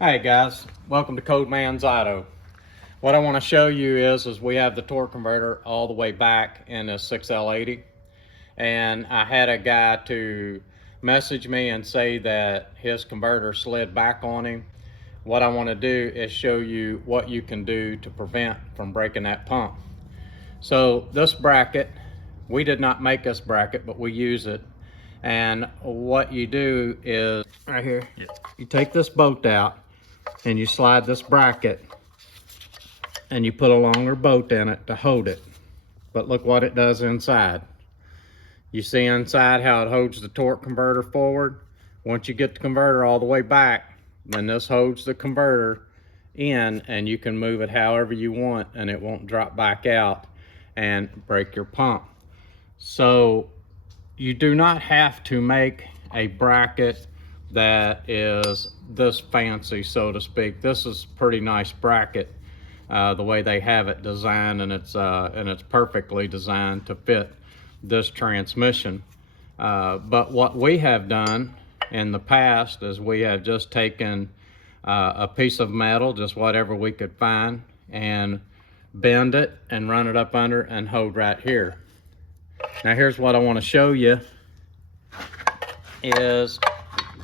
Hey guys, welcome to Code Man's Auto. What I want to show you is we have the torque converter all the way back in a 6L80, and I had a guy to message me and say that his converter slid back on him. What I want to do is show you what you can do to prevent from breaking that pump. So this bracket, we did not make this bracket, but we use it. And what you do is right here, you take this bolt out and you slide this bracket and you put a longer bolt in it to hold it. But look what it does inside. You see inside how it holds the torque converter forward. Once you get the converter all the way back, then this holds the converter in and you can move it however you want and it won't drop back out and break your pump. So you do not have to make a bracket that is this fancy, so to speak. This is a pretty nice bracket, the way they have it designed, and it's perfectly designed to fit this transmission. But what we have done in the past is we have just taken a piece of metal, just whatever we could find, and bend it and run it up under and hold right here. Now here's what I want to show you is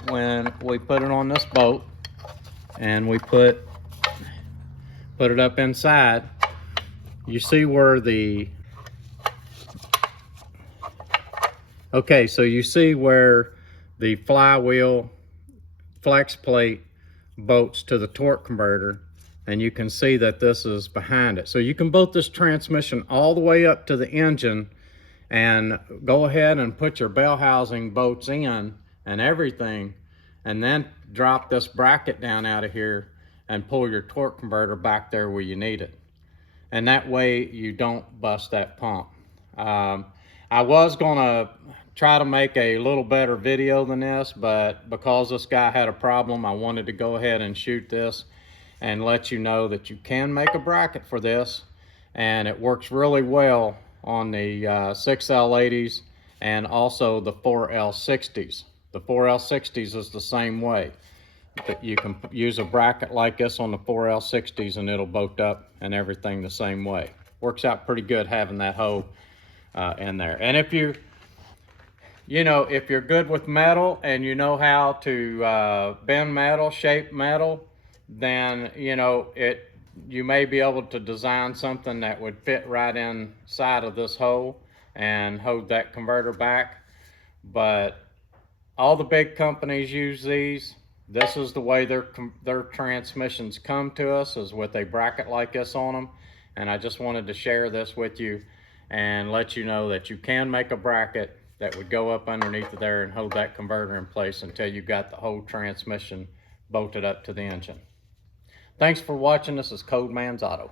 when we put it on this bolt and we put it up inside, you see where so you see where the flywheel flex plate bolts to the torque converter, and you can see that this is behind it. So you can bolt this transmission all the way up to the engine and go ahead and put your bell housing bolts in and everything, and then drop this bracket down out of here and pull your torque converter back there where you need it. And that way you don't bust that pump. I was gonna try to make a little better video than this, but because this guy had a problem, I wanted to go ahead and shoot this and let you know that you can make a bracket for this, and it works really well on the 6L80s and also the 4L60s. The 4L60s is the same way. But you can use a bracket like this on the 4L60s and it'll bolt up and everything the same way. Works out pretty good having that hole in there. And if you're good with metal and you know how to bend metal, shape metal, then you may be able to design something that would fit right inside of this hole and hold that converter back. But all the big companies use these. This is the way their transmissions come to us, is with a bracket like this on them. And I just wanted to share this with you and let you know that you can make a bracket that would go up underneath there and hold that converter in place until you got the whole transmission bolted up to the engine. Thanks for watching. This is Code Man's Auto.